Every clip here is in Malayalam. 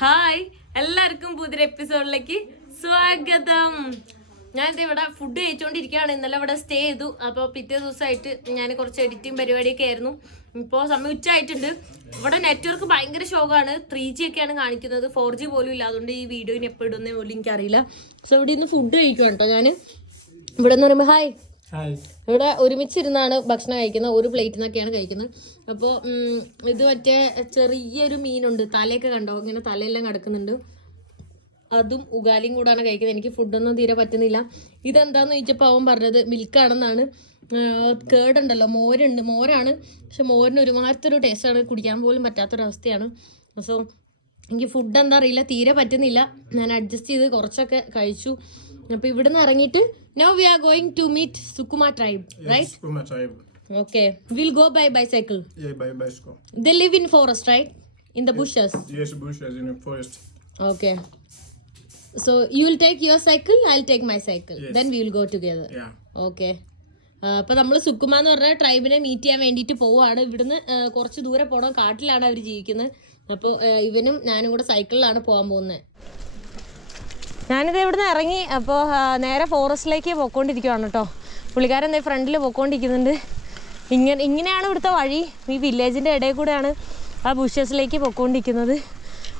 ഹായ്, എല്ലാവർക്കും പുതിയൊരു എപ്പിസോഡിലേക്ക് സ്വാഗതം. ഞാനിത് ഇവിടെ ഫുഡ് കഴിച്ചുകൊണ്ടിരിക്കുകയാണ്. ഇന്നലെ ഇവിടെ സ്റ്റേ ചെയ്തു. അപ്പോൾ പിറ്റേ ദിവസമായിട്ട് ഞാൻ കുറച്ച് എഡിറ്റിംഗ് പരിപാടിയൊക്കെ ആയിരുന്നു. ഇപ്പോൾ സമയം ഉച്ചയായിട്ടുണ്ട്. ഇവിടെ നെറ്റ്വർക്ക് ഭയങ്കര ഷോക്കാണ്. 3G ഒക്കെയാണ് കാണിക്കുന്നത്, 4G പോലും ഇല്ല. അതുകൊണ്ട് ഈ വീഡിയോന് എപ്പോൾ ഇടുന്നേ പോലും എനിക്കറിയില്ല. സോ ഇവിടെ ഇന്ന് ഫുഡ് കഴിക്കുകയാണ് കേട്ടോ. ഞാൻ ഇവിടെ എന്ന് പറയുമ്പോൾ ഹായ്, ഇവിടെ ഒരുമിച്ചിരുന്നാണ് ഭക്ഷണം കഴിക്കുന്നത്. ഒരു പ്ലേറ്റിൽ നിന്നൊക്കെയാണ് കഴിക്കുന്നത്. അപ്പോൾ ഇത് മറ്റേ ചെറിയൊരു മീനുണ്ട്, തലയൊക്കെ കണ്ടോ, ഇങ്ങനെ തലയെല്ലാം കിടക്കുന്നുണ്ട്. അതും ഉഗാലിയും കൂടാണ് കഴിക്കുന്നത്. എനിക്ക് ഫുഡൊന്നും തീരെ പറ്റുന്നില്ല. ഇതെന്താന്ന് ചോദിച്ചപ്പോൾ അവൻ പറഞ്ഞത് മിൽക്കാണെന്നാണ്. കേടുണ്ടല്ലോ, മോരാണ്. പക്ഷെ മോരിന് ഒരുമാതിരത്തെ ഒരു ടേസ്റ്റാണ്, കുടിക്കാൻ പോലും പറ്റാത്തൊരവസ്ഥയാണ്. സോ എനിക്ക് ഫുഡ് എന്താ അറിയില്ല, തീരെ പറ്റുന്നില്ല. ഞാൻ അഡ്ജസ്റ്റ് ചെയ്ത് കുറച്ചൊക്കെ കഴിച്ചു. അപ്പോൾ ഇവിടുന്ന് ഇറങ്ങിയിട്ട് now we are going to meet Sukuma tribe, right? Yes, Sukuma tribe. Okay, we'll go by bicycle. Yeah, by bicycle. They live in forest, right? In the bushes. Yes, bushes in the forest. Okay. So you will take your cycle, I'll take my cycle. Yes. Then we will go together. Yeah. Okay. അപ്പോൾ നമ്മൾ സുക്കുമ എന്ന് പറഞ്ഞ ട്രൈബിനെ മീറ്റ് ചെയ്യാൻ വേണ്ടിയിട്ട് പോവുകയാണ്. ഇവിടുന്ന് കുറച്ച് ദൂരെ പോകണം, കാട്ടിലാണ് അവർ ജീവിക്കുന്നത്. അപ്പോൾ ഇവനും ഞാനും കൂടെ സൈക്കിളിലാണ് പോകാൻ പോകുന്നത്. ഞാനിത് ഇവിടുന്ന് ഇറങ്ങി. അപ്പോൾ നേരെ ഫോറസ്റ്റിലേക്ക് പോയിക്കൊണ്ടിരിക്കുകയാണ് കേട്ടോ. പുള്ളിക്കാരൻ ഫ്രണ്ടിൽ പോയിക്കൊണ്ടിരിക്കുന്നുണ്ട്. ഇങ്ങനെയാണ് ഇവിടുത്തെ വഴി. ഈ വില്ലേജിൻ്റെ ഇടയിൽ കൂടെയാണ് ആ ബുഷസിലേക്ക് പോയിക്കൊണ്ടിരിക്കുന്നത്.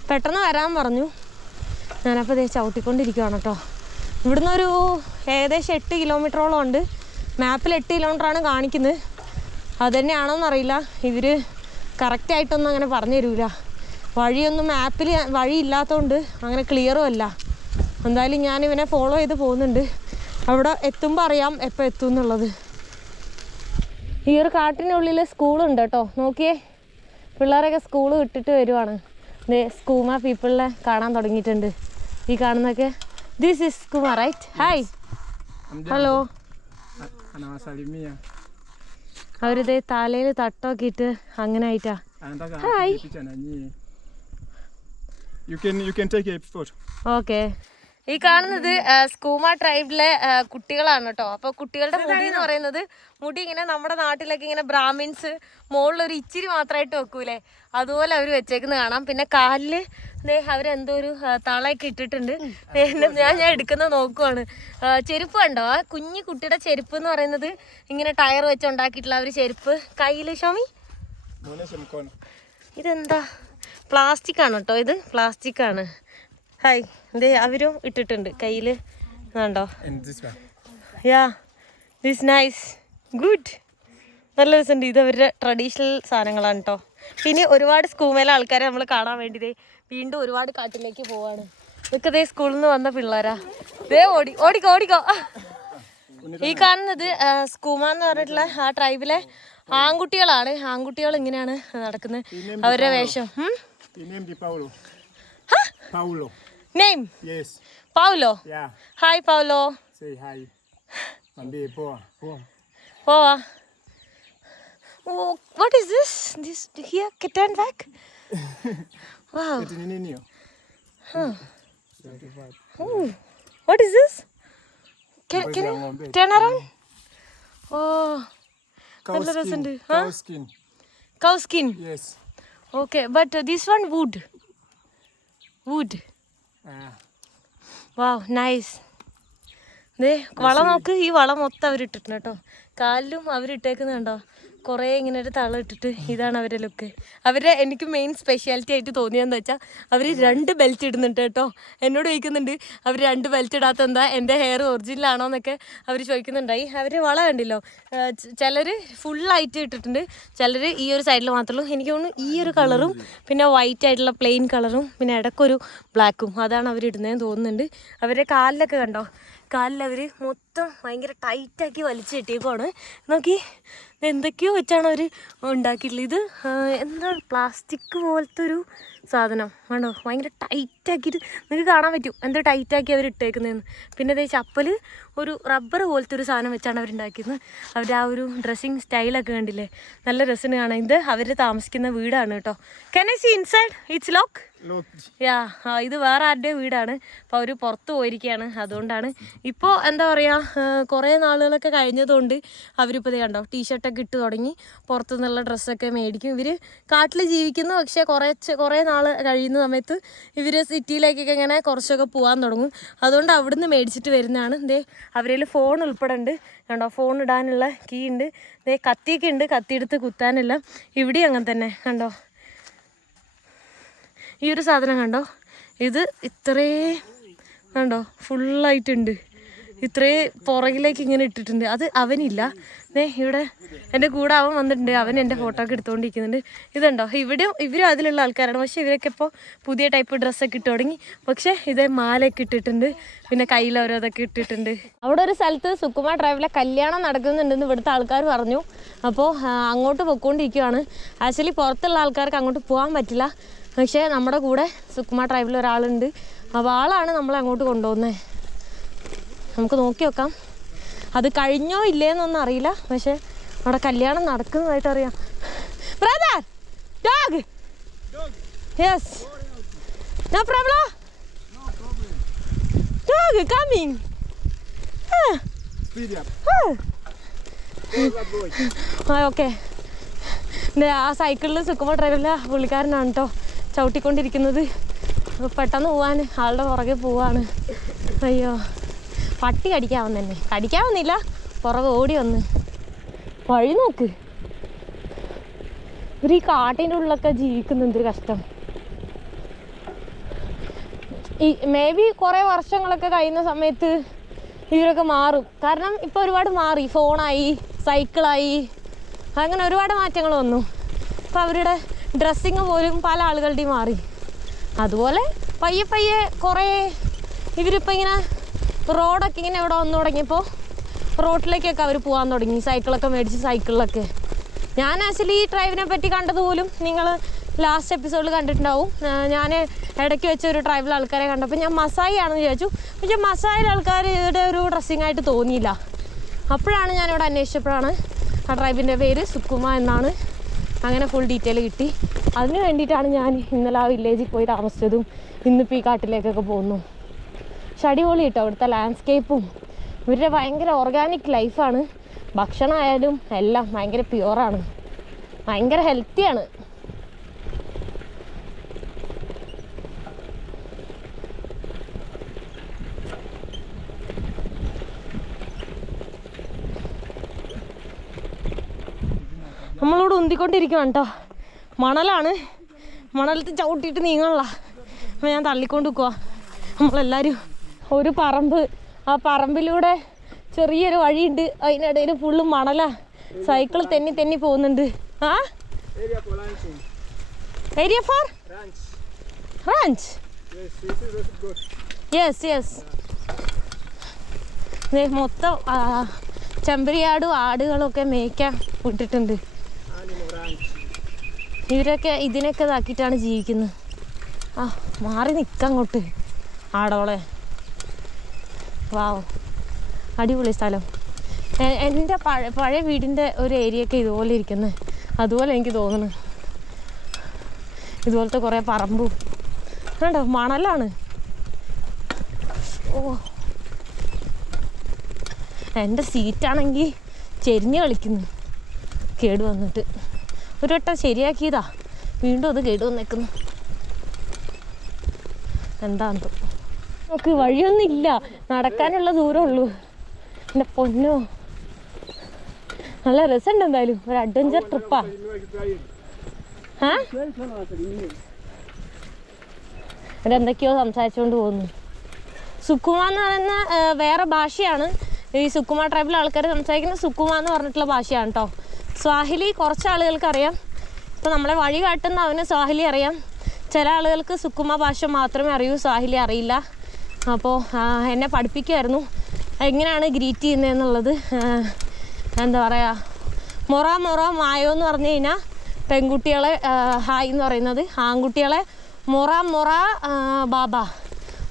പെട്ടെന്ന് വരാൻ പറഞ്ഞു. ഞാനപ്പോൾ ഇതേ ചവിട്ടിക്കൊണ്ടിരിക്കുകയാണ് കേട്ടോ. ഇവിടുന്ന് ഒരു ഏകദേശം 8 കിലോമീറ്ററോളം ഉണ്ട്. മാപ്പിൽ 8 കിലോമീറ്ററാണ് കാണിക്കുന്നത്. അതുതന്നെയാണോന്നറിയില്ല, ഇവർ കറക്റ്റായിട്ടൊന്നും അങ്ങനെ പറഞ്ഞു തരില്ല. വഴിയൊന്നും മാപ്പിൽ വഴി ഇല്ലാത്തതുകൊണ്ട് അങ്ങനെ ക്ലിയറും അല്ല. എന്തായാലും ഞാൻ ഇവനെ ഫോളോ ചെയ്ത് പോകുന്നുണ്ട്. അവിടെ എത്തുമ്പോൾ അറിയാം എപ്പോൾ എത്തും എന്നുള്ളത്. ഈ ഒരു കാട്ടിനുള്ളിൽ സ്കൂളുണ്ട് കേട്ടോ. നോക്കിയേ, പിള്ളേരൊക്കെ സ്കൂൾ വിട്ടിട്ട് വരുവാണ്. സ്കൂമ പീപ്പിളിനെ കാണാൻ തുടങ്ങിയിട്ടുണ്ട്. ഈ കാണുന്നൊക്കെ ദിസ് ഇസ് സ്കൂമ, റൈറ്റ്? Hi, hello. അവരിത് തലയിൽ തട്ടോക്കിയിട്ട് അങ്ങനെ ആയിട്ടാ. ഹായ്. ഓക്കെ, ഈ കാണുന്നത് സ്കൂമ ട്രൈബിലെ കുട്ടികളാണ് കേട്ടോ. അപ്പോൾ കുട്ടികളുടെ മുടി എന്ന് പറയുന്നത്, മുടി ഇങ്ങനെ നമ്മുടെ നാട്ടിലൊക്കെ ഇങ്ങനെ ബ്രാഹ്മിൻസ് മുകളിലൊരു ഇച്ചിരി മാത്രമായിട്ട് വെക്കൂലേ, അതുപോലെ അവർ വെച്ചേക്കുന്നത് കാണാം. പിന്നെ കാലിൽ അവരെന്തോ ഒരു തളയൊക്കെ ഇട്ടിട്ടുണ്ട്. ഞാൻ എടുക്കുന്നത് നോക്കുവാണ്. ചെരുപ്പ് കണ്ടോ, ആ കുഞ്ഞു കുട്ടിയുടെ ചെരുപ്പ് എന്ന് പറയുന്നത് ഇങ്ങനെ ടയർ വെച്ച് ഉണ്ടാക്കിയിട്ടുള്ള ഒരു ചെരുപ്പ്. കയ്യിൽ ഷോമി ഇതെന്താ, പ്ലാസ്റ്റിക് ആണ് കേട്ടോ. ഇത് പ്ലാസ്റ്റിക് ആണ്. ഹായ്, ഇതേ അവരും ഇട്ടിട്ടുണ്ട് കയ്യിൽ, കണ്ടോ? യാ, ദിസ് നൈസ്, ഗുഡ്, നല്ല രസമുണ്ട്. ഇത് അവരുടെ ട്രഡീഷണൽ സാധനങ്ങളാണ് കേട്ടോ. പിന്നെ ഒരുപാട് സ്കൂമയിലെ ആൾക്കാരെ നമ്മൾ കാണാൻ വേണ്ടി വീണ്ടും ഒരുപാട് കാട്ടിലേക്ക് പോവാണ്. ഇതൊക്കെ ദേ സ്കൂളിൽ നിന്ന് വന്ന പിള്ളേരാ. ദേ ഓടിക്കോ. ഈ കാണുന്നത് സ്കൂമ എന്ന് പറഞ്ഞിട്ടുള്ള ആ ട്രൈബിലെ ആൺകുട്ടികളാണ്. ആൺകുട്ടികൾ ഇങ്ങനെയാണ് നടക്കുന്നത്, അവരുടെ വേഷം. Name? Yes. Paulo? Yeah. Hi, Paulo. Say hi. Mambie poa. Poa. Oh, what is this? This here, turn back. Wow. Huh. Oh, what is this? Can you turn around? Oh. Cow skin. Huh? Cow skin. Cow skin. Yes. Okay, but this one wood. Wow, nice. ദേ വളം നോക്ക്, ഈ വളം മൊത്തം അവരിട്ടിട്ടുണ്ട് കേട്ടോ. കാലിലും അവരിട്ടേക്കുന്നത് കണ്ടോ, കുറേ ഇങ്ങനെ ഒരു തളം ഇട്ടിട്ട്. ഇതാണ് അവരുടെ ലുക്ക്. അവരുടെ എനിക്ക് മെയിൻ സ്പെഷ്യാലിറ്റി ആയിട്ട് തോന്നിയതെന്ന് വെച്ചാൽ അവർ 2 ബെൽറ്റ് ഇടുന്നുണ്ട് കേട്ടോ. എന്നോട് ചോദിക്കുന്നുണ്ട് അവർ 2 ബെൽറ്റ് ഇടാത്ത എന്താ, എൻ്റെ ഹെയർ ഒറിജിനലാണോ എന്നൊക്കെ അവർ ചോദിക്കുന്നുണ്ടായി. അവർ വള കണ്ടില്ലോ, ചിലർ ഫുള്ളായിട്ട് ഇട്ടിട്ടുണ്ട്, ചിലർ ഈ ഒരു സൈഡിൽ മാത്രമേ ഉള്ളൂ. എനിക്ക് തോന്നുന്നു ഈ ഒരു കളറും പിന്നെ വൈറ്റ് ആയിട്ടുള്ള പ്ലെയിൻ കളറും പിന്നെ ഇടയ്ക്കൊരു ബ്ലാക്കും, അതാണ് അവരിടുന്നതെന്ന് തോന്നുന്നുണ്ട്. അവരുടെ കാലിലൊക്കെ കണ്ടോ, കാലിൽ അവർ മൊത്തം ഭയങ്കര ടൈറ്റാക്കി വലിച്ചു കെട്ടിയേക്കുവാണ്. നോക്കി, എന്തൊക്കെയോ വെച്ചാണ് അവർ ഉണ്ടാക്കിയിട്ടുള്ളത്. ഇത് എന്താണ്, പ്ലാസ്റ്റിക് പോലത്തെ ഒരു സാധനം വേണ്ടോ, ഭയങ്കര ടൈറ്റാക്കിയിട്ട് നിങ്ങൾക്ക് കാണാൻ പറ്റും എന്തോ ടൈറ്റാക്കി അവർ ഇട്ടേക്കുന്നതെന്ന്. പിന്നെ അതേ ചപ്പൽ ഒരു റബ്ബർ പോലത്തെ ഒരു സാധനം വെച്ചാണ് അവരുണ്ടാക്കിയത്. അവരുടെ ആ ഒരു ഡ്രസ്സിങ് സ്റ്റൈലൊക്കെ കണ്ടില്ലേ, നല്ല രസമാണ് കാണാൻ. ഇത് അവർ താമസിക്കുന്ന വീടാണ് കേട്ടോ. Can I see inside? It's lock. Yeah, ഇത് വേറെ ആരുടെ വീടാണ്. അപ്പോൾ അവർ പുറത്ത് പോയിരിക്കുകയാണ്. അതുകൊണ്ടാണ് ഇപ്പോൾ എന്താ പറയുക, കുറേ നാളുകളൊക്കെ കഴിഞ്ഞതുകൊണ്ട് അവരിപ്പോൾ ഇത് കണ്ടോ ടീഷർട്ടൊക്കെ കോട്ടൊക്കെ ഇട്ട് തുടങ്ങി. പുറത്തുനിന്നുള്ള ഡ്രസ്സൊക്കെ മേടിക്കും. ഇവർ കാട്ടിൽ ജീവിക്കുന്നു, പക്ഷേ കുറേ നാൾ കഴിയുന്ന സമയത്ത് ഇവർ സിറ്റിയിലേക്കൊക്കെ ഇങ്ങനെ കുറച്ചൊക്കെ പോകാൻ തുടങ്ങും. അതുകൊണ്ട് അവിടുന്ന് മേടിച്ചിട്ട് വരുന്നതാണ്. അവരിൽ ഫോൺ ഉൾപ്പെടെ ഉണ്ട് കണ്ടോ, ഫോൺ ഇടാനുള്ള കീ ഉണ്ട്. കത്തിയൊക്കെ ഉണ്ട്, കത്തിയെടുത്ത് കുത്താനെല്ലാം. ഇവിടെയും അങ്ങനെ തന്നെ കണ്ടോ. ഈ ഒരു സാധനം കണ്ടോ, ഇത് ഇത്രേ കണ്ടോ ഫുള്ളായിട്ടുണ്ട്. ഇത്രേ പുറകിലേക്ക് ഇങ്ങനെ ഇട്ടിട്ടുണ്ട്. അത് അവനില്ല. ഇവിടെ എൻ്റെ കൂടെ അവൻ വന്നിട്ടുണ്ട്. അവൻ എൻ്റെ ഫോട്ടോ ഒക്കെ എടുത്തുകൊണ്ടിരിക്കുന്നുണ്ട്. ഇതുണ്ടോ, ഇവരും അതിലുള്ള ആൾക്കാരാണ്. പക്ഷേ ഇവരൊക്കെ ഇപ്പോൾ പുതിയ ടൈപ്പ് ഡ്രസ്സൊക്കെ ഇട്ട് തുടങ്ങി. പക്ഷേ ഇതേ മാലയൊക്കെ ഇട്ടിട്ടുണ്ട്, പിന്നെ കയ്യിൽ ഓരോതൊക്കെ ഇട്ടിട്ടുണ്ട്. അവിടെ ഒരു സ്ഥലത്ത് സുക്കുമ ട്രൈബിലെ കല്യാണം നടക്കുന്നുണ്ടെന്ന് ഇവിടുത്തെ ആൾക്കാർ പറഞ്ഞു. അപ്പോൾ അങ്ങോട്ട് പൊയ്ക്കൊണ്ടിരിക്കുകയാണ്. ആക്ച്വലി പുറത്തുള്ള ആൾക്കാർക്ക് അങ്ങോട്ട് പോകാൻ പറ്റില്ല. പക്ഷേ നമ്മുടെ കൂടെ സുക്കുമ ട്രൈബിൽ ഒരാളുണ്ട്. അപ്പോൾ ആളാണ് നമ്മളെ അങ്ങോട്ട് കൊണ്ടുപോകുന്നത്. നമുക്ക് നോക്കി നോക്കാം. അത് കഴിഞ്ഞോ ഇല്ലേന്നൊന്നും അറിയില്ല, പക്ഷെ അവിടെ കല്യാണം നടക്കുന്നതായിട്ട് അറിയാം. Brother, dog. Yes, no problem. Dog coming. Okay. ആ സൈക്കിളിൽ സുക്കുമ ട്രൈബിലെ പുള്ളിക്കാരനാണ് കേട്ടോ ചവിട്ടിക്കൊണ്ടിരിക്കുന്നത്. പെട്ടെന്ന് പോവാൻ ആളുടെ പുറകെ പോവാണ്. അയ്യോ, പട്ടി കടിക്കാവുന്ന തന്നെ. കടിക്കാവുന്നില്ല, പുറകെ ഓടി വന്ന്. വഴി നോക്ക്. ഇവർ ഈ കാട്ടിൻ്റെ ഉള്ളിലൊക്കെ ജീവിക്കുന്നെന്തൊരു കഷ്ടം. മേ ബി കുറേ വർഷങ്ങളൊക്കെ കഴിയുന്ന സമയത്ത് ഇവരൊക്കെ മാറും. കാരണം ഇപ്പോൾ ഒരുപാട് മാറി. ഫോണായി, സൈക്കിളായി, അങ്ങനെ ഒരുപാട് മാറ്റങ്ങൾ വന്നു. അപ്പോൾ അവരുടെ ഡ്രസ്സിങ് പോലും പല ആളുകളുടെയും മാറി. അതുപോലെ പയ്യെ പയ്യെ കുറേ ഇവരിപ്പോൾ ഇങ്ങനെ റോഡൊക്കെ ഇങ്ങനെ ഇവിടെ വന്നു തുടങ്ങിയപ്പോൾ റോഡിലേക്കൊക്കെ അവർ പോകാൻ തുടങ്ങി. സൈക്കിളൊക്കെ മേടിച്ച് സൈക്കിളിലൊക്കെ. ഞാൻ ആക്ച്വലി ഈ ട്രൈബിനെ പറ്റി കണ്ടതുപോലും നിങ്ങൾ ലാസ്റ്റ് എപ്പിസോഡിൽ കണ്ടിട്ടുണ്ടാവും. ഞാൻ ഇടയ്ക്ക് വെച്ച ഒരു ട്രൈബിൽ ആൾക്കാരെ കണ്ടപ്പോൾ ഞാൻ മസായി ആണെന്ന് ചോദിച്ചു. പക്ഷേ മസായി ആൾക്കാരുടെ ഒരു ഡ്രസ്സിങ് ആയിട്ട് തോന്നിയില്ല. അപ്പോഴാണ് ഞാനിവിടെ അന്വേഷിച്ചപ്പോഴാണ് ആ ട്രൈബിൻ്റെ പേര് സുക്കുമ എന്നാണ്. അങ്ങനെ ഫുൾ ഡീറ്റെയിൽ കിട്ടി. അതിന് വേണ്ടിയിട്ടാണ് ഞാൻ ഇന്നലെ ആ വില്ലേജിൽ പോയി താമസിച്ചതും ഇന്നിപ്പോൾ ഈ കാട്ടിലേക്കൊക്കെ പോകുന്നു. പക്ഷെ അടിപൊളി കേട്ടോ അവിടുത്തെ ലാൻഡ്സ്കേപ്പും. ഇവരുടെ ഭയങ്കര ഓർഗാനിക് ലൈഫാണ്. ഭക്ഷണമായാലും എല്ലാം ഭയങ്കര പ്യുവറാണ്, ഭയങ്കര ഹെൽത്തിയാണ്. നമ്മളോട് ഉന്തിക്കൊണ്ടിരിക്കണം കേട്ടോ. മണലാണ്, മണലത്ത് ചവിട്ടിയിട്ട് നീങ്ങാനുള്ള. അപ്പോൾ ഞാൻ തള്ളിക്കൊണ്ട് നിൽക്കുക. നമ്മളെല്ലാവരും ഒരു പറമ്പ്, ആ പറമ്പിലൂടെ ചെറിയൊരു വഴിയുണ്ട്, അതിനിടയിൽ ഫുള്ള് മണലാ. സൈക്കിൾ തെന്നി തെന്നി പോകുന്നുണ്ട്. ആ area for ranch. Yes yes. മൊത്തം ചെമ്പരിയാടും ആടുകളൊക്കെ മേയ്ക്കാൻ വിട്ടിട്ടുണ്ട്. ഇവരൊക്കെ ഇതിനൊക്കെ ഇതാക്കിയിട്ടാണ് ജീവിക്കുന്നത്. ആ മാറി നിൽക്കങ്ങോട്ട് ആടോളെ. വാവ്, അടിപൊളി സ്ഥലം. എൻ്റെ പഴയ വീടിൻ്റെ ഒരു ഏരിയയൊക്കെ ഇതുപോലെ ഇരിക്കുന്നത്. അതുപോലെ എനിക്ക് തോന്നുന്നു. ഇതുപോലത്തെ കുറേ പറമ്പും വേണ്ടോ, മണലാണ്. ഓ, എൻ്റെ സീറ്റാണെങ്കിൽ ചെരിഞ്ഞ് കളിക്കുന്നു കേട് വന്നിട്ട്. ഒരു വട്ടം ശരിയാക്കിയതാ, വീണ്ടും അത് കേട് വന്നേക്കുന്നു. എന്താണെന്തോ. നമുക്ക് വഴിയൊന്നുമില്ല, നടക്കാനുള്ള ദൂരമുള്ളൂ. എൻ്റെ പൊന്നോ, നല്ല രസമുണ്ട്. എന്തായാലും ഒരു അഡ്വഞ്ചർ ട്രിപ്പാ. ഇവരെന്തൊക്കെയോ സംസാരിച്ചുകൊണ്ട് പോകുന്നു. സുക്കുമ എന്ന് പറയുന്ന വേറെ ഭാഷയാണ്. ഈ സുക്കുമ ട്രൈബിലെ ആൾക്കാർ സംസാരിക്കുന്ന സുക്കുമ എന്ന് പറഞ്ഞിട്ടുള്ള ഭാഷയാണ് കേട്ടോ. സ്വാഹിലി കുറച്ച് ആളുകൾക്ക് അറിയാം. ഇപ്പോൾ നമ്മളെ വഴി കാട്ടുന്ന അവന് സ്വാഹിലി അറിയാം. ചില ആളുകൾക്ക് സുക്കുമ ഭാഷ മാത്രമേ അറിയൂ, സ്വാഹിലി അറിയില്ല. അപ്പോൾ എന്നെ പഠിപ്പിക്കുമായിരുന്നു എങ്ങനെയാണ് ഗ്രീറ്റ് ചെയ്യുന്നതെന്നുള്ളത്. എന്താ പറയുക, മൊറ മൊറ മായോ എന്ന് പറഞ്ഞു കഴിഞ്ഞാൽ പെൺകുട്ടികളെ ഹായ് എന്ന് പറയുന്നത്, ആൺകുട്ടികളെ മൊറ മൊറ ബാബ,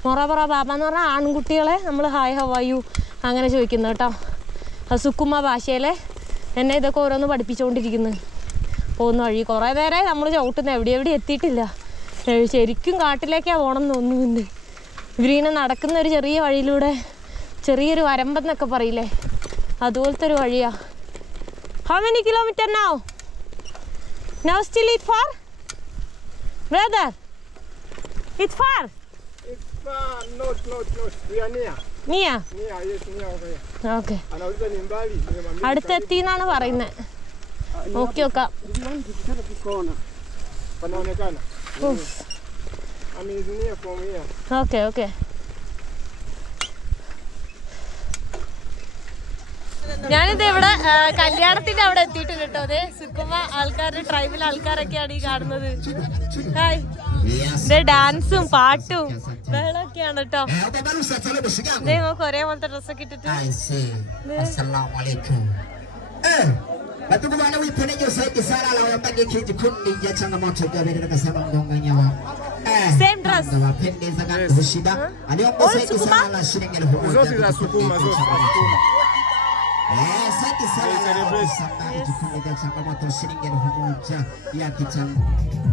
മൊറ മൊറ ബാബ എന്ന് പറഞ്ഞാൽ ആൺകുട്ടികളെ നമ്മൾ ഹായ് ഹൗ ആർ യു അങ്ങനെ ചോദിക്കുന്നത് കേട്ടോ. സുക്കുമ ഭാഷയിലെ എന്നെ ഇതൊക്കെ ഓരോന്ന് പഠിപ്പിച്ചുകൊണ്ടിരിക്കുന്നു. പോകുന്ന വഴി കുറേ നേരമായി നമ്മൾ ചവിട്ടുന്നത്, എവിടെ എത്തിയിട്ടില്ല. ശരിക്കും കാട്ടിലേക്കാണ് പോകണം എന്ന് തോന്നുന്നുണ്ട്. ഇവരിങ്ങനെ നടക്കുന്ന ഒരു ചെറിയ വഴിയിലൂടെ, ചെറിയൊരു വരമ്പെന്നൊക്കെ പറയില്ലേ, അതുപോലത്തെ ഒരു വഴിയാണ്. How many kilometers now? Now still it far? Brother, it's far. It's not. We are near. Near? Near, yes, near over here. Okay. Anauliza ni mbali. അടുത്തെത്തിന്നാണ് പറയുന്നത്. നോക്കി നോക്കാം. Panaonekana. I mean, it's near from here. Okay. ഞാനിത് ഇവിടെ കല്യാണത്തിന്റെ അവിടെ എത്തിയിട്ടുണ്ട് കേട്ടോ. അതെ സുക്കുമ ആൾക്കാരുടെ ട്രൈബൽ ആൾക്കാരൊക്കെയാണ് ഈ കാണുന്നത്. ഹായ്. ഇതേ ഡാൻസും പാട്ടും ബഹളൊക്കെയാണ് കേട്ടോ. ഇതേ നമുക്ക് ഒരേപോലത്തെ ഡ്രസ്സൊക്കെ ഇട്ടിട്ട് Batukubana wipenejo saidi sala la wabage kikundi ya changamoto gabere na saba mdonganya wa. Same dress. Wapendeza kana kushida. Aliomba saidi sala la shilingi 1000. Zote za Sukuma. Saidi sala la kikundi ya changamoto shilingi 1000 ya kichanga.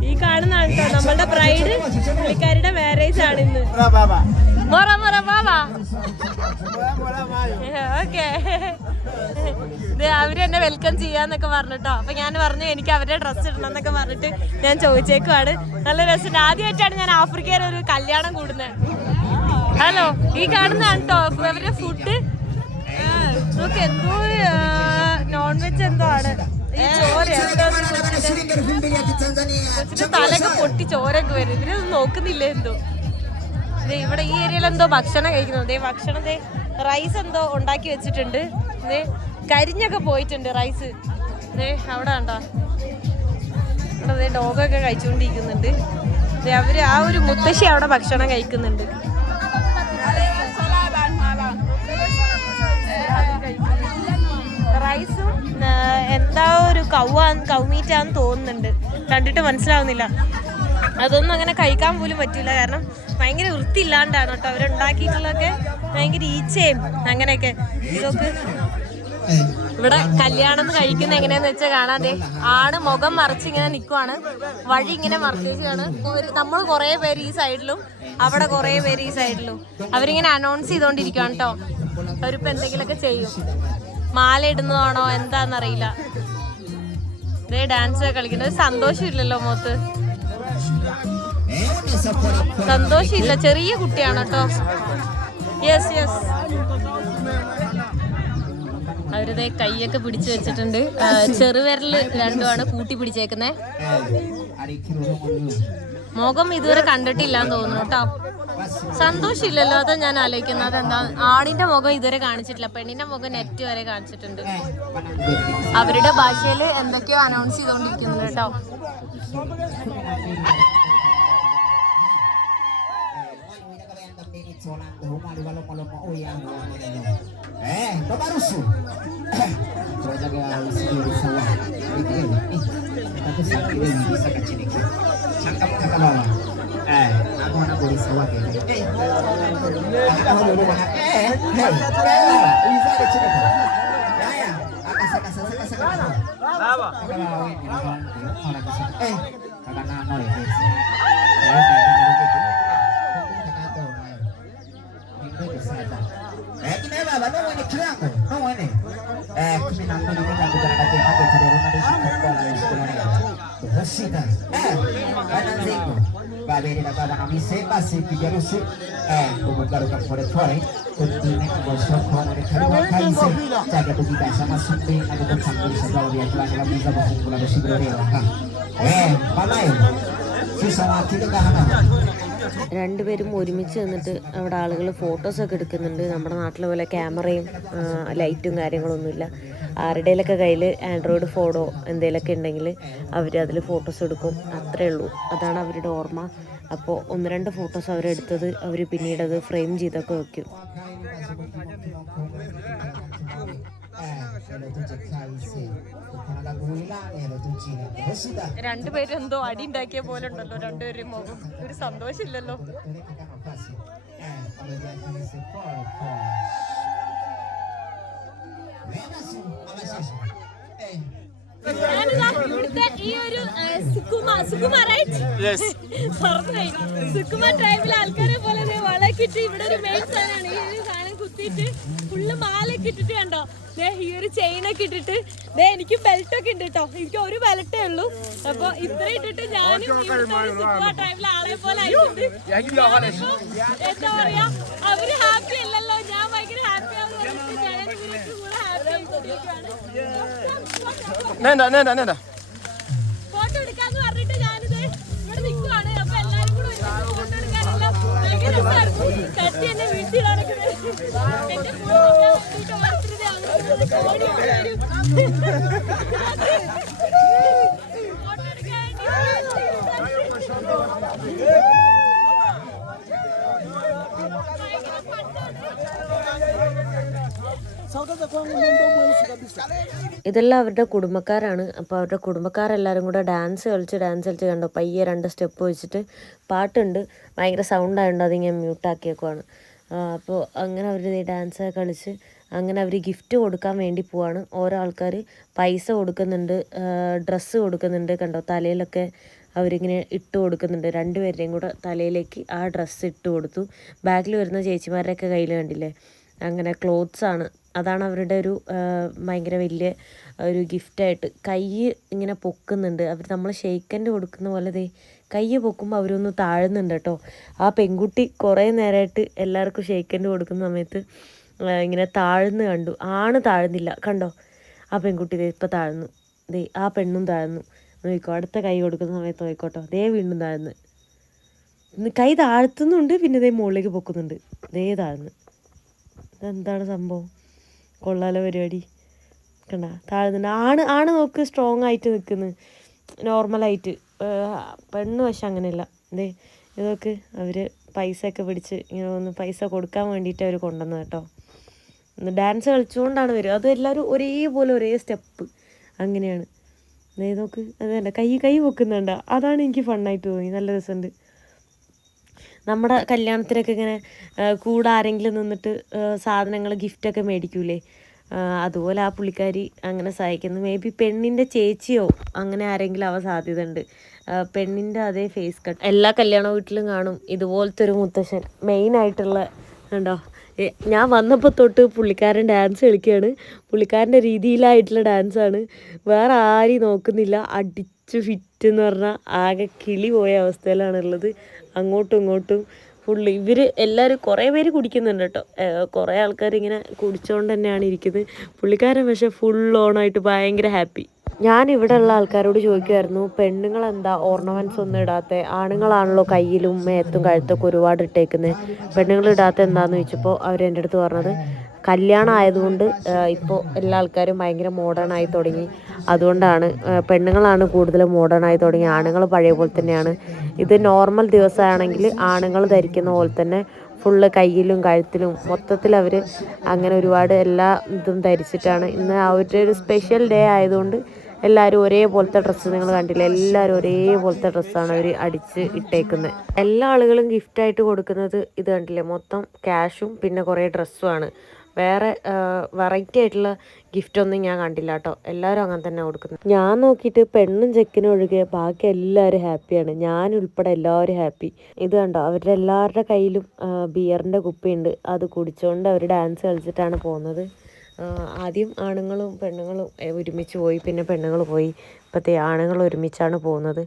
ഈ കാണുന്നതാണ് കേട്ടോ നമ്മളുടെ ബ്രൈഡ്. പുള്ളിക്കാരിയുടെ മാരേജ് ആണ് ഇന്ന്. മൊറ ബാബാ. ഓക്കെ. അവര് എന്നെ വെൽക്കം ചെയ്യാന്നൊക്കെ പറഞ്ഞിട്ടോ. അപ്പൊ ഞാൻ പറഞ്ഞു എനിക്ക് അവരുടെ ഡ്രസ്സ് ഇടണം എന്നൊക്കെ പറഞ്ഞിട്ട് ഞാൻ ചോദിച്ചേക്കുവാണ്. നല്ല രസമുണ്ട്. ആദ്യമായിട്ടാണ് ഞാൻ ആഫ്രിക്കയിൽ ഒരു കല്യാണം കൂടുന്നത്. ഹലോ, ഈ കാണുന്നതാണ് കേട്ടോ അവരുടെ ഫുഡ്. നോക്ക് എന്തോ നോൺ വെജ് എന്തോ ആണ്. ഈ ചോര കൊച്ചിന്റെ തലയൊക്കെ പൊട്ടി ചോരൊക്കെ വരും. ഇവരൊന്നും നോക്കുന്നില്ല എന്തോ. ഇവിടെ ഈ ഏരിയയിൽ എന്തോ ഭക്ഷണം കഴിക്കുന്നത്. ഭക്ഷണം റൈസ് എന്തോ ഉണ്ടാക്കി വെച്ചിട്ടുണ്ട്. കരിഞ്ഞൊക്കെ പോയിട്ടുണ്ട് റൈസ്. അവിടെ കണ്ടോ, അവിടെ ഡോഗൊക്കെ കഴിച്ചുകൊണ്ടിരിക്കുന്നുണ്ട്. അവര് ആ ഒരു മുത്തശ്ശി അവിടെ ഭക്ഷണം കഴിക്കുന്നുണ്ട്. റൈസും എന്താ ഒരു കൗമീറ്റാന്ന് തോന്നുന്നുണ്ട്. കണ്ടിട്ട് മനസ്സിലാവുന്നില്ല. അതൊന്നും അങ്ങനെ കഴിക്കാൻ പോലും പറ്റില്ല. കാരണം ഭയങ്കര വൃത്തിയില്ലാണ്ടാണ് കേട്ടോ അവരുണ്ടാക്കിയിട്ടുള്ളതൊക്കെ. ഭയങ്കര ഈച്ചയും അങ്ങനെയൊക്കെ. ഇതൊക്കെ ഇവിടെ കല്യാണം കഴിക്കുന്ന എങ്ങനെയാന്ന് വെച്ചാൽ കാണാതെ ആണ് മുഖം മറിച്ച് ഇങ്ങനെ നിൽക്കുവാണ്. വഴി ഇങ്ങനെ മറിച്ചേക്കാണ്. നമ്മൾ കുറേ പേര് ഈ സൈഡിലും അവിടെ കുറേ പേര് ഈ സൈഡിലും. അവരിങ്ങനെ അനൗൺസ് ചെയ്തോണ്ടിരിക്കുകയാണ് കേട്ടോ. അവരിപ്പോ എന്തെങ്കിലുമൊക്കെ ചെയ്യും. മാല ഇടുന്നതാണോ എന്താന്നറിയില്ല. ഇതേ ഡാൻസ് ഒക്കെ കളിക്കുന്നത്. സന്തോഷമില്ലല്ലോ മുഖത്ത്. സന്തോഷമില്ല. ചെറിയ കുട്ടിയാണ് കേട്ടോ. യെസ്. അവരുടെ കൈയൊക്കെ പിടിച്ചു വെച്ചിട്ടുണ്ട്. ചെറുവിരല് രണ്ടുമാണ് കൂട്ടി പിടിച്ചേക്കുന്നേ. മുഖം ഇതുവരെ കണ്ടിട്ടില്ലാന്ന് തോന്നുന്നു കേട്ടോ. സന്തോഷമില്ലല്ലോ. അതാ ഞാൻ ആലോചിക്കുന്നത്. അതെന്താ ആണിന്റെ മുഖം ഇതുവരെ കാണിച്ചിട്ടില്ല. പെണ്ണിന്റെ മുഖം നെറ്റ് വരെ കാണിച്ചിട്ടുണ്ട്. അവരുടെ ഭാഷയിൽ എന്തൊക്കെയോ അനൗൺസ് ചെയ്തോണ്ടിരിക്കുന്നുണ്ട് കേട്ടോ. Babarusu. Coba sendiri sawa. Tapi sakit ini bisa kecil. Cangkap bawah. Aku nak beri sawa ke. Aku dulu mana? Bisa kecil. Ya. Akas. Apa? Orang kesana. Kakak nano ya. Kinaba no wene kirango no wene kuminango ni nenda kutakaje hapo tadero na dishi kwa la shule hoshika ananzengo babere na baba na miseba si kijarusi kumugaro pole kutine kwa shoko na karibu kaise chaga tukita sama sumbi na kutangulisha zao vya fulani kabisa kufungula bishigoreo mamayo sisa wakile kahana. രണ്ടുപേരും ഒരുമിച്ച് നിന്നിട്ട് അവിടെ ആളുകൾ ഫോട്ടോസൊക്കെ എടുക്കുന്നുണ്ട്. നമ്മുടെ നാട്ടിലെ പോലെ ക്യാമറയും ലൈറ്റും കാര്യങ്ങളൊന്നുമില്ല. ആരുടെയിലൊക്കെ കയ്യിൽ ആൻഡ്രോയിഡ് ഫോണോ എന്തെങ്കിലുമൊക്കെ ഉണ്ടെങ്കിൽ അവർ അതിൽ ഫോട്ടോസ് എടുക്കും. അത്രേ ഉള്ളൂ. അതാണ് അവരുടെ ഓർമ്മ. അപ്പോൾ 1-2 ഫോട്ടോസ് അവരെടുത്തത് അവർ പിന്നീട് അത് ഫ്രെയിം ചെയ്തൊക്കെ വയ്ക്കും. രണ്ടുപേരും എന്തോ അടി ഉണ്ടാക്കിയ പോലെ ഉണ്ടല്ലോ രണ്ടുപേരും മുഖം. ഒരു സന്തോഷമില്ലല്ലോ. ഇവിടുത്തെ ഈ ഒരു സുക്കുമ ട്രൈബിലെ ആൾക്കാരെ പോലെ വളക്കിട്ട് ഇവിടെ ഒരു മെയിൻ സാധനമാണ് ഈ ഒരു സാധനം എത്തിയിട്ട് ഫുള്ള് മാലൊക്കെ ഇട്ടിട്ട് കണ്ടോ ഈ ഒരു ചെയിനൊക്കെ ഇട്ടിട്ട് എനിക്ക് ബെൽറ്റ് ഒക്കെ ഉണ്ട് കേട്ടോ. എനിക്ക് ഒരു ബെൽറ്റേ ഉള്ളൂ. അപ്പൊ ഇത്ര ഇട്ടിട്ട് ഞാനും ടൈമിൽ ആളെ പോലെ ആയിട്ടുണ്ട്. എന്താ പറയാ അവര് ഹാപ്പി അല്ലല്ലോ, ഞാൻ ഭയങ്കര ഹാപ്പി ആവുന്ന ഫോട്ടോ എടുക്കാന്ന് പറഞ്ഞിട്ട് ഞാനിത് ഇവിടെ നിൽക്കുവാണ്. അപ്പൊ എല്ലാരും കൂടെ ഫോട്ടോ എടുക്കാനെല്ലാം ഭയങ്കര രസമായിരുന്നു. കട്ടി എന്നെ വീട്ടിലാണൊക്കെ എന്റെ ഇതെല്ലാം അവരുടെ കുടുംബക്കാരാണ്. അപ്പോൾ അവരുടെ കുടുംബക്കാരെല്ലാവരും കൂടെ ഡാൻസ് കളിച്ച് കണ്ടോ പയ്യെ 2 സ്റ്റെപ്പ് വെച്ചിട്ട് പാട്ടുണ്ട്. ഭയങ്കര സൗണ്ട് ആയതുകൊണ്ട് അതിങ്ങനെ മ്യൂട്ടാക്കിയേക്കുവാണ്. അപ്പോൾ അങ്ങനെ അവർ ഡാൻസ് കളിച്ച് അങ്ങനെ അവർ ഗിഫ്റ്റ് കൊടുക്കാൻ വേണ്ടി പോവാണ്. ഓരോ ആൾക്കാർ പൈസ കൊടുക്കുന്നുണ്ട്, ഡ്രസ്സ് കൊടുക്കുന്നുണ്ട്. കണ്ടോ തലയിലൊക്കെ അവരിങ്ങനെ ഇട്ട് കൊടുക്കുന്നുണ്ട്. 2 പേരുടെയും കൂടെ തലയിലേക്ക് ആ ഡ്രസ്സ് ഇട്ട് കൊടുത്തു. ബാക്കിൽ വരുന്ന ചേച്ചിമാരുടെയൊക്കെ കയ്യിൽ കണ്ടില്ലേ അങ്ങനെ ക്ലോത്ത്സാണ്. അതാണ് അവരുടെ ഒരു ഭയങ്കര വലിയ ഒരു ഗിഫ്റ്റായിട്ട്. കൈ ഇങ്ങനെ പൊക്കുന്നുണ്ട് അവർ. നമ്മൾ ഷെയ്ക്കൻഡ് കൊടുക്കുന്ന പോലെ കൈ പൊക്കുമ്പോൾ അവരൊന്ന് താഴുന്നുണ്ട് കേട്ടോ. ആ പെൺകുട്ടി കുറേ നേരമായിട്ട് എല്ലാവർക്കും ഷെയ്ക്കൻഡ് കൊടുക്കുന്ന സമയത്ത് ഇങ്ങനെ താഴ്ന്ന് കണ്ടു. ആണ് താഴ്ന്നില്ല കണ്ടോ. ആ പെൺകുട്ടി ഇപ്പം താഴ്ന്നു. ആ പെണ്ണും താഴ്ന്നു. നോക്കോ അടുത്ത കൈ കൊടുക്കുന്ന സമയത്ത് നോക്കോട്ടോ വീണ്ടും താഴ്ന്ന്. കൈ താഴ്ത്തുന്നുണ്ട്, പിന്നെ മുകളിലേക്ക് പൊക്കുന്നുണ്ട്. താഴ്ന്ന്. ഇതെന്താണ് സംഭവം? കൊള്ളാലോ പരിപാടി. കണ്ട താഴ്ന്നുണ്ട്. ആണ് നോക്ക് സ്ട്രോങ് ആയിട്ട് നിൽക്കുന്നു, നോർമലായിട്ട്. പെണ്ണ് പക്ഷെ അങ്ങനെയല്ല. ഇതൊക്കെ അവർ പൈസ ഒക്കെ പിടിച്ച് ഇങ്ങനെ ഒന്ന് പൈസ കൊടുക്കാൻ വേണ്ടിയിട്ട് അവർ കൊണ്ടുവന്നത് കേട്ടോ. ഡാൻസ് കളിച്ചുകൊണ്ടാണ് വരിക. അത് എല്ലാവരും ഒരേപോലെ ഒരേ സ്റ്റെപ്പ് അങ്ങനെയാണ്. നോക്ക് അത് വേണ്ട കൈ പൊക്കുന്നുണ്ട. അതാണ് എനിക്ക് ഫണ്ണായിട്ട് തോന്നി. നല്ല രസമുണ്ട്. നമ്മുടെ കല്യാണത്തിനൊക്കെ ഇങ്ങനെ കൂടെ ആരെങ്കിലും നിന്നിട്ട് സാധനങ്ങൾ ഗിഫ്റ്റൊക്കെ മേടിക്കൂലേ, അതുപോലെ ആ പുള്ളിക്കാരി അങ്ങനെ സഹായിക്കുന്നു. മേ ബി പെണ്ണിൻ്റെ ചേച്ചിയോ അങ്ങനെ ആരെങ്കിലും ആവാൻ സാധ്യത ഉണ്ട്. പെണ്ണിൻ്റെ അതേ ഫേസ് കട്ട് എല്ലാ കല്യാണ വീട്ടിലും കാണും ഇതുപോലത്തെ ഒരു മുത്തശ്ശൻ. മെയിനായിട്ടുള്ള ഉണ്ടോ. ഞാൻ വന്നപ്പോൾ തൊട്ട് പുള്ളിക്കാരൻ ഡാൻസ് കളിക്കുകയാണ്. പുള്ളിക്കാരൻ്റെ രീതിയിലായിട്ടുള്ള ഡാൻസാണ്. വേറെ ആരെയും നോക്കുന്നില്ല. അടിച്ച് ഫിറ്റ് എന്ന് പറഞ്ഞാൽ ആകെ കിളി പോയ അവസ്ഥയിലാണുള്ളത്. അങ്ങോട്ടും ഇങ്ങോട്ടും ഫുള്ള് ഇവർ എല്ലാവരും കുറേ പേര് കുടിക്കുന്നുണ്ട് കേട്ടോ. കുറേ ആൾക്കാർ ഇങ്ങനെ കുടിച്ചുകൊണ്ട് തന്നെയാണ് ഇരിക്കുന്നത്. പുള്ളിക്കാരൻ പക്ഷേ ഫുൾ ഓണായിട്ട് ഭയങ്കര ഹാപ്പി. ഞാൻ ഇവിടെ ഉള്ള ആൾക്കാരോട് ചോദിക്കുമായിരുന്നു പെണ്ണുങ്ങളെന്താ ഓർണമെൻറ്റ്സ് ഒന്നും ഇടാത്ത, ആണുങ്ങളാണല്ലോ കയ്യിലും മേത്തും കഴുത്തൊക്കെ ഒരുപാട് ഇട്ടേക്കുന്നത്, പെണ്ണുങ്ങൾ ഇടാത്ത എന്താണെന്ന് ചോദിച്ചപ്പോൾ അവർ എൻ്റെ അടുത്ത് പറഞ്ഞത് കല്യാണം ആയതുകൊണ്ട് ഇപ്പോൾ എല്ലാ ആൾക്കാരും ഭയങ്കര മോഡേൺ ആയി തുടങ്ങി, അതുകൊണ്ടാണ് പെണ്ണുങ്ങളാണ് കൂടുതൽ മോഡേൺ ആയി തുടങ്ങി, ആണുങ്ങൾ പഴയ പോലെ തന്നെയാണ്. ഇത് നോർമൽ ദിവസമാണെങ്കിൽ ആണുങ്ങൾ ധരിക്കുന്ന പോലെ തന്നെ ഫുള്ള് കയ്യിലും കഴുത്തിലും മൊത്തത്തിൽ അവർ അങ്ങനെ ഒരുപാട് എല്ലാ ഇതും ധരിച്ചിട്ടാണ്. ഇന്ന് അവരുടെ ഒരു സ്പെഷ്യൽ ഡേ ആയതുകൊണ്ട് എല്ലാവരും ഒരേപോലത്തെ ഡ്രസ്സ്, നിങ്ങൾ കണ്ടില്ല, എല്ലാവരും ഒരേപോലത്തെ ഡ്രസ്സാണ് അവർ അടിച്ച് ഇട്ടേക്കുന്നത്. എല്ലാ ആളുകളും ഗിഫ്റ്റായിട്ട് കൊടുക്കുന്നത് ഇത് കണ്ടില്ലേ, മൊത്തം ക്യാഷും പിന്നെ കുറേ ഡ്രസ്സുമാണ്. വേറെ വെറൈറ്റി ആയിട്ടുള്ള ഗിഫ്റ്റൊന്നും ഞാൻ കണ്ടില്ല കേട്ടോ. എല്ലാവരും അങ്ങനെ തന്നെ കൊടുക്കുന്നത്. ഞാൻ നോക്കിയിട്ട് പെണ്ണും ചെക്കനും ഒഴികെ ബാക്കി എല്ലാവരും ഹാപ്പിയാണ്. ഞാനുൾപ്പെടെ എല്ലാവരും ഹാപ്പി. ഇത് കണ്ടോ അവരുടെ എല്ലാവരുടെ കയ്യിലും ബിയറിൻ്റെ കുപ്പിയുണ്ട്. അത് കുടിച്ചുകൊണ്ട് അവർ ഡാൻസ് കളിച്ചിട്ടാണ് പോകുന്നത്. ആദ്യം ആണുങ്ങളും പെണ്ണുങ്ങളും ഒരുമിച്ച് പോയി, പിന്നെ പെണ്ണുങ്ങൾ പോയി, ഇപ്പോഴത്തെ ആണുങ്ങൾ ഒരുമിച്ചാണ് പോകുന്നത്.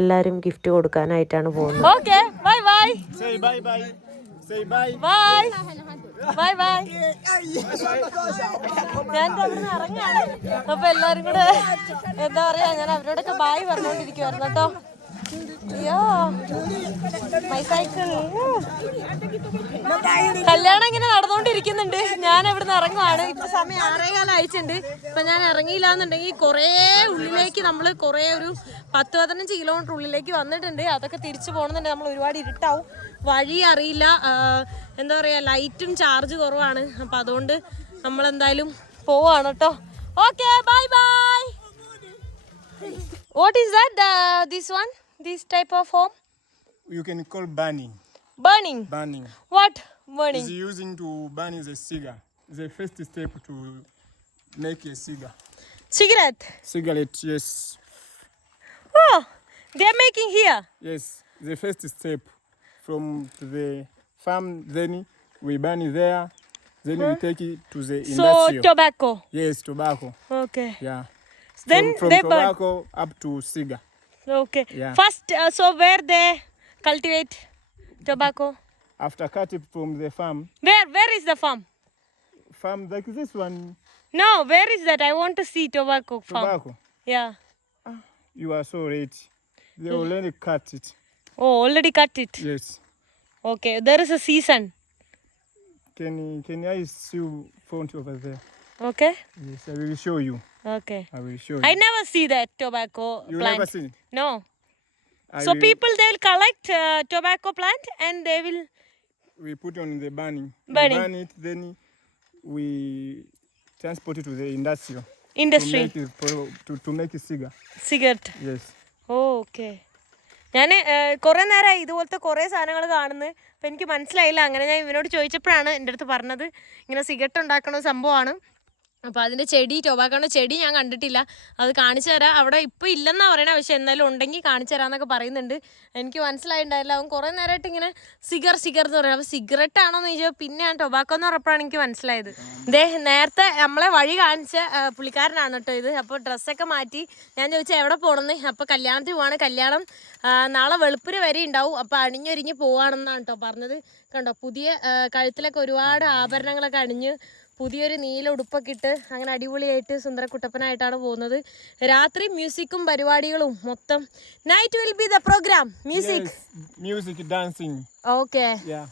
എല്ലാവരും ഗിഫ്റ്റ് കൊടുക്കാനായിട്ടാണ് പോകുന്നത്. Okay bye bye. Say bye bye. Say bye. Bye bye bye. ഞാൻ അവിടുന്ന് ഇറങ്ങാണ്. അപ്പൊ എല്ലാരും കൂടെ എന്താ പറയാ, ഞാൻ അവരോടൊക്കെ ബായ് പറഞ്ഞോണ്ടിരിക്കുവായിരുന്നു കേട്ടോ. അയ്യോ മൈ സൈക്കിൾ. കല്യാണം ഇങ്ങനെ നടന്നുകൊണ്ടിരിക്കുന്നുണ്ട്. ഞാൻ ഇവിടുന്ന് ഇറങ്ങുവാണ്. ഇപ്പൊ സമയം 6:15 ആയിട്ടുണ്ട്. ഇപ്പൊ ഞാൻ ഇറങ്ങിയില്ല എന്നുണ്ടെങ്കിൽ കുറേ ഉള്ളിലേക്ക് നമ്മൾ കുറേ ഒരു 10-15 കിലോമീറ്റർ ഉള്ളിലേക്ക് വന്നിട്ടുണ്ട്. അതൊക്കെ തിരിച്ചു പോകണമെന്നുണ്ടെങ്കിൽ നമ്മൾ ഒരുപാട് ഇരുട്ടാവും, വഴി അറിയില്ല, എന്താ പറയുക ലൈറ്റും ചാർജ് കുറവാണ്. അപ്പം അതുകൊണ്ട് നമ്മളെന്തായാലും പോവാണ് കേട്ടോ. Okay bye bye. What is that this one, this type of home? You can call burning. Burning. Burning. What burning? Is using to burn the cigar. The first step to make a cigar. Cigarette. Cigarette, yes. Oh, they are making here. Yes, the first step from the farm, then we burn it there, Then we take it to the So industrial. tobacco. Yes, tobacco. Okay. Yeah. Then From they burn. tobacco up to cigar. Okay. Yeah. First, so where they cultivate tobacco? After cut it from the farm, Where is the farm? like this one, No, where is that? I want to see tobacco farm. tobacco. Yeah. You are so late. They already cut it. Oh, already cut it. Yes. Okay. There is a season. Can I see you front over there? Okay. Yes, I will show you. Okay. I will show you. I never see that tobacco You plant. never seen it? No. I So will- people they'll collect tobacco plant and they will. we put on the burning. Burning. We burn it, then we transport it to the industrial. Industry. To make a cigar. Cigarette. Yes. Okay ഞാൻ കുറേ നേരമായി ഇതുപോലത്തെ കുറേ സാധനങ്ങൾ കാണുന്നത് അപ്പം എനിക്ക് മനസ്സിലായില്ല. അങ്ങനെ ഞാൻ ഇവനോട് ചോദിച്ചപ്പോഴാണ് എൻ്റെ അടുത്ത് പറഞ്ഞത് ഇങ്ങനെ സിഗരറ്റ് ഉണ്ടാക്കുന്ന സംഭവമാണ്. അപ്പോൾ അതിൻ്റെ ചെടി ടൊബാക്കോയുടെ ചെടി ഞാൻ കണ്ടിട്ടില്ല. അത് കാണിച്ചു തരാം. അവിടെ ഇപ്പോൾ ഇല്ലെന്നാണ് പറയണത്. പക്ഷേ എന്തായാലും ഉണ്ടെങ്കിൽ കാണിച്ചു തരാമെന്നൊക്കെ പറയുന്നുണ്ട്. എനിക്ക് മനസ്സിലായിട്ടുണ്ടായില്ല. അവൻ കുറേ നേരമായിട്ട് ഇങ്ങനെ സിഗർ എന്ന് പറയുന്നത്. അപ്പോൾ സിഗരറ്റ് ആണോന്ന് ചോദിച്ചാൽ പിന്നെ ഞാൻ ടൊബാക്കോ എന്ന് പറഞ്ഞപ്പോഴാണ് എനിക്ക് മനസ്സിലായത്. നേരത്തെ നമ്മളെ വഴി കാണിച്ച പുള്ളിക്കാരനാണ് കേട്ടോ ഇത്. അപ്പോൾ ഡ്രസ്സൊക്കെ മാറ്റി ഞാൻ ചോദിച്ചാൽ എവിടെ പോകണമെന്ന്. അപ്പോൾ കല്യാണത്തിന് പോവാണ്. കല്യാണം നാളെ വെളുപ്പിന് വരെ ഉണ്ടാവും. അപ്പോൾ അണിഞ്ഞൊരുങ്ങി പോവാണെന്നാണ് കേട്ടോ പറഞ്ഞത്. കണ്ടോ പുതിയ കഴുത്തിലൊക്കെ ഒരുപാട് ആഭരണങ്ങളൊക്കെ അണിഞ്ഞ് പുതിയൊരു നീല ഉടുപ്പൊക്കെ ഇട്ട് അങ്ങനെ അടിപൊളിയായിട്ട് സുന്ദരക്കുട്ടപ്പനായിട്ടാണ് പോകുന്നത്. രാത്രി മ്യൂസിക്കും പരിപാടികളും മൊത്തം. Night will be the programme music. Yes, music, dancing. Okay. Yeah.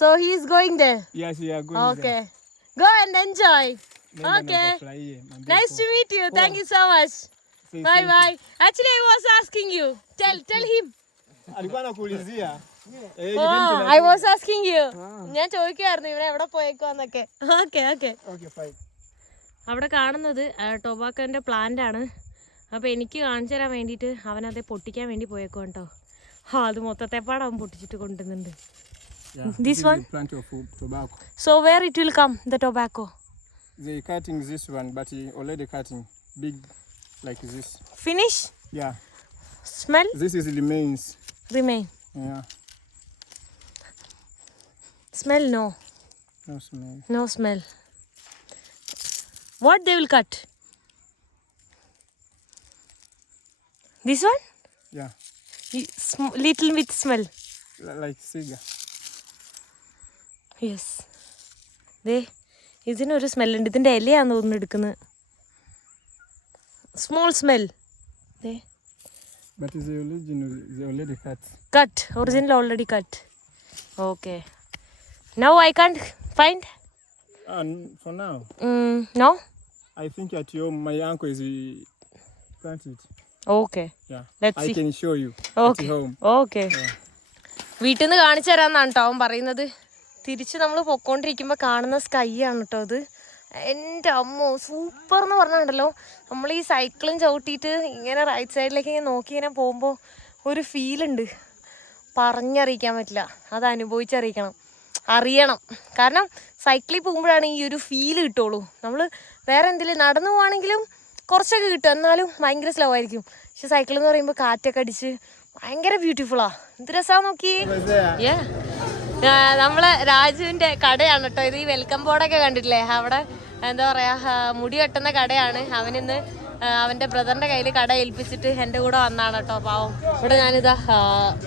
So he is going there. Yes, we are going okay. Go and enjoy. Okay. there. Nice to meet you. Thank you so much. Bye bye. Actually I was asking you. Tell him. Alikuwa anakuulizia. I was asking you. ഞാൻ ചോദിക്കുമായിരുന്നു ഇവനെ എവിടെ പോയേക്കുവാന്നൊക്കെ. Okay okay. Okay, fine. അവിടെ കാണുന്നത് ടൊബാക്കോൻ്റെ പ്ലാന്റ് ആണ്. അപ്പോൾ എനിക്ക് കാണിച്ചു തരാൻ വേണ്ടിയിട്ട് അവനത് പൊട്ടിക്കാൻ വേണ്ടി പോയേക്കോ കേട്ടോ. അത് മൊത്തത്തെപ്പാട് അവൻ പൊട്ടിച്ചിട്ട് കൊണ്ടുവന്നുണ്ട്. Yeah. This one? Is a plant of tobacco. So where it will come, the tobacco? They cutting this one, but he already cutting big like this. Finish? Yeah. Smell? This is remains. Remain. Yeah. Smell? No. No smell. No smell. What they will cut? This one? Yeah. Little with smell. Like cigar. Yes. ദേ ഇതിനൊരു സ്മെല്ലുണ്ട്. ഇതിൻ്റെ ഇലയാന്ന് തോന്നുന്നു എടുക്കുന്നത്. Small smell. ദേ But the original, they already cut. Cut. Original already cut. Okay. Now I can't find. And for now, no. I think at home my uncle is planted. Okay. Yeah. Let's I see. can show you okay. at home. Okay. വീട്ടിൽ നിന്ന് കാണിച്ചു തരാമെന്നാണ് കേട്ടോ അവൻ പറയുന്നത്. തിരിച്ച് നമ്മൾ പൊക്കോണ്ടിരിക്കുമ്പോൾ കാണുന്ന സ്കൈ ആണ് കേട്ടോ അത്. എൻ്റെ അമ്മോ സൂപ്പർ എന്ന് പറഞ്ഞിട്ടുണ്ടല്ലോ. നമ്മൾ ഈ സൈക്കിളും ചവിട്ടിയിട്ട് ഇങ്ങനെ റൈറ്റ് സൈഡിലേക്ക് ഇങ്ങനെ നോക്കി ഇങ്ങനെ പോകുമ്പോൾ ഒരു ഫീലുണ്ട്. പറഞ്ഞറിയിക്കാൻ പറ്റില്ല. അത് അനുഭവിച്ചറിയിക്കണം, അറിയണം. കാരണം സൈക്കിളിൽ പോകുമ്പോഴാണ് ഈ ഒരു ഫീല് കിട്ടുള്ളൂ. നമ്മൾ വേറെ എന്തെങ്കിലും നടന്നു പോവാണെങ്കിലും കുറച്ചൊക്കെ കിട്ടും, എന്നാലും ഭയങ്കര സ്ലോ ആയിരിക്കും. പക്ഷെ സൈക്കിൾ എന്ന് പറയുമ്പോൾ കാറ്റൊക്കെ അടിച്ച് ഭയങ്കര ബ്യൂട്ടിഫുള്ളാ. എന്ത് രസമാണ് നോക്കി. നമ്മളെ രാജുവിൻ്റെ കടയാണ് കേട്ടോ ഇത്. ഈ വെൽക്കം ബോർഡൊക്കെ കണ്ടിട്ടില്ലേ? അവിടെ എന്താ പറയുക മുടി വെട്ടുന്ന കടയാണ്. അവനിന്ന് അവൻ്റെ ബ്രദറിൻ്റെ കയ്യിൽ കട ഏൽപ്പിച്ചിട്ട് എൻ്റെ കൂടെ വന്നാണ് കേട്ടോ പാവം. ഇവിടെ ഞാനിതാ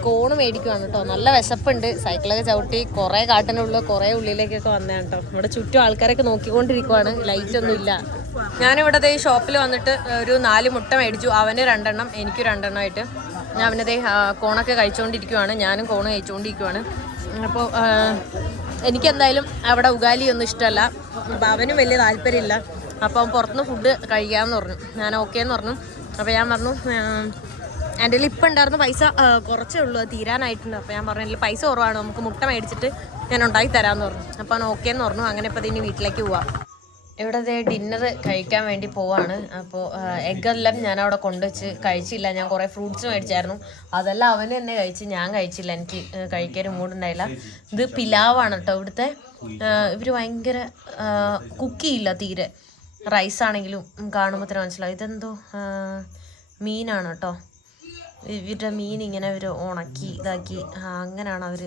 കോണ് മേടിക്കുവാണ് കേട്ടോ. നല്ല വിശപ്പുണ്ട്. സൈക്കിളൊക്കെ ചവിട്ടി കുറേ കാട്ടിനുള്ളിൽ കുറേ ഉള്ളിലേക്കൊക്കെ വന്നതാണ് കേട്ടോ. ഇവിടെ ചുറ്റും ആൾക്കാരൊക്കെ നോക്കിക്കൊണ്ടിരിക്കുവാണ്. ലൈറ്റൊന്നും ഇല്ല. ഞാനിവിടെ ഈ ഷോപ്പിൽ വന്നിട്ട് ഒരു 4 മുട്ട മേടിച്ചു. അവന് 2 എണ്ണം, എനിക്ക് 2 എണ്ണമായിട്ട്. ഞാൻ അവനതേ കോണൊക്കെ കഴിച്ചുകൊണ്ടിരിക്കുവാണ്. ഞാനും കോണ് കഴിച്ചുകൊണ്ടിരിക്കുവാണ്. അപ്പോൾ എനിക്കെന്തായാലും അവിടെ ഉഗാലിയൊന്നും ഇഷ്ടമല്ല. അപ്പോൾ അവനും വലിയ താല്പര്യമില്ല. അപ്പോൾ അവൻ പുറത്തുനിന്ന് ഫുഡ് കഴിക്കാമെന്ന് പറഞ്ഞു. ഞാൻ ഓക്കെ എന്ന് പറഞ്ഞു. അപ്പോൾ ഞാൻ പറഞ്ഞു എൻ്റെ കയ്യിൽ ഇപ്പം ഉണ്ടായിരുന്ന പൈസ കുറച്ചേ ഉള്ളൂ, അത് തീരാനായിട്ടുണ്ട്. അപ്പോൾ ഞാൻ പറഞ്ഞു എൻ്റെ പൈസ കുറവാണ്, നമുക്ക് മുട്ട മേടിച്ചിട്ട് ഞാൻ ഉണ്ടാക്കി തരാമെന്ന് പറഞ്ഞു. അപ്പോൾ അവൻ ഓക്കെ എന്ന് പറഞ്ഞു. അങ്ങനെ ഇപ്പോൾ ഇനി വീട്ടിലേക്ക് പോവാം. ഇവിടെ ഡിന്നർ കഴിക്കാൻ വേണ്ടി പോവാണ്. അപ്പോൾ എഗ്ഗെല്ലാം ഞാൻ അവിടെ കൊണ്ടുവച്ച് കഴിച്ചില്ല. ഞാൻ കുറേ ഫ്രൂട്ട്സ് മേടിച്ചായിരുന്നു, അതെല്ലാം അവന് തന്നെ കഴിച്ച്, ഞാൻ കഴിച്ചില്ല. എനിക്ക് കഴിക്കാൻ മൂടുണ്ടായില്ല. ഇത് പിലാവാണ് കേട്ടോ ഇവിടുത്തെ. ഇവർ ഭയങ്കര കുക്കിയില്ല തീരെ. റൈസാണെങ്കിലും കാണുമ്പോൾ തന്നെ മനസ്സിലാവും. ഇതെന്തോ മീനാണ് കേട്ടോ. ഇവരുടെ മീൻ ഇങ്ങനെ അവർ ഉണക്കി ഇതാക്കി അങ്ങനെയാണ് അവർ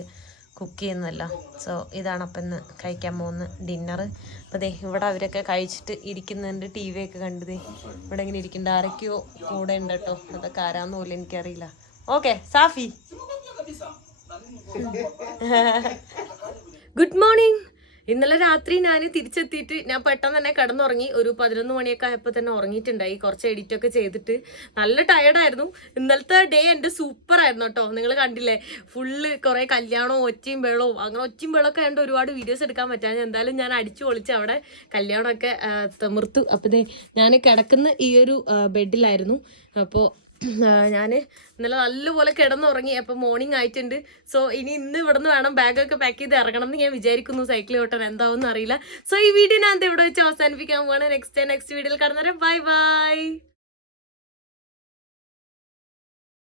കുക്ക് ചെയ്യുന്നതല്ല. സോ ഇതാണ് അപ്പം ഇന്ന് കഴിക്കാൻ പോകുന്ന ഡിന്നർ. അപ്പോൾ ദേ ഇവിടെ അവരൊക്കെ കഴിച്ചിട്ട് ഇരിക്കുന്നുണ്ട്, ടി വി ഒക്കെ കണ്ടത് ഇവിടെ ഇങ്ങനെ ഇരിക്കുന്നുണ്ട്. ആരൊക്കെയോ കൂടെ ഉണ്ട് കേട്ടോ, അതൊക്കെ ആരാന്ന് പോലും എനിക്കറിയില്ല. Okay Safi, good morning. ഇന്നലെ രാത്രി ഞാൻ തിരിച്ചെത്തിയിട്ട് ഞാൻ പെട്ടെന്ന് തന്നെ കിടന്നുറങ്ങി. ഒരു 11 മണിയൊക്കെ ആയപ്പോൾ തന്നെ ഉറങ്ങിയിട്ടുണ്ടായി, കുറച്ച് എഡിറ്റൊക്കെ ചെയ്തിട്ട്. നല്ല ടയർഡായിരുന്നു. ഇന്നലത്തെ ഡേ എൻ്റെ സൂപ്പർ ആയിരുന്നു കേട്ടോ. നിങ്ങൾ കണ്ടില്ലേ, ഫുള്ള് കുറേ കല്യാണവും ഒച്ചയും വെള്ളവും, അങ്ങനെ ഒച്ചയും വെള്ളമൊക്കെ ആയതുകൊണ്ട് ഒരുപാട് വീഡിയോസ് എടുക്കാൻ പറ്റാൻ. എന്തായാലും ഞാൻ അടിച്ചു പൊളിച്ച് അവിടെ കല്യാണമൊക്കെ തിമിർത്തു. അപ്പോൾ ഞാൻ കിടക്കുന്ന ഈ ഒരു ബെഡിലായിരുന്നു. അപ്പോൾ ഞാൻ ഇന്നലെ നല്ലപോലെ കിടന്നുറങ്ങി. അപ്പോൾ മോർണിംഗ് ആയിട്ടുണ്ട്. സോ ഇന്ന് ഇവിടുന്ന് വേണം ബാഗൊക്കെ പാക്ക് ചെയ്ത് ഇറങ്ങണം എന്ന് ഞാൻ വിചാരിക്കുന്നു. സൈക്കിൾ ഓട്ടാൻ എന്താവും അറിയില്ല. സോ ഈ വീഡിയോ ഞാൻ ഇവിടെ വെച്ച് അവസാനിപ്പിക്കാൻ പോവാണ്. നെക്സ്റ്റ് വീഡിയോയിൽ കാണുന്നവരെ ബൈ ബൈ.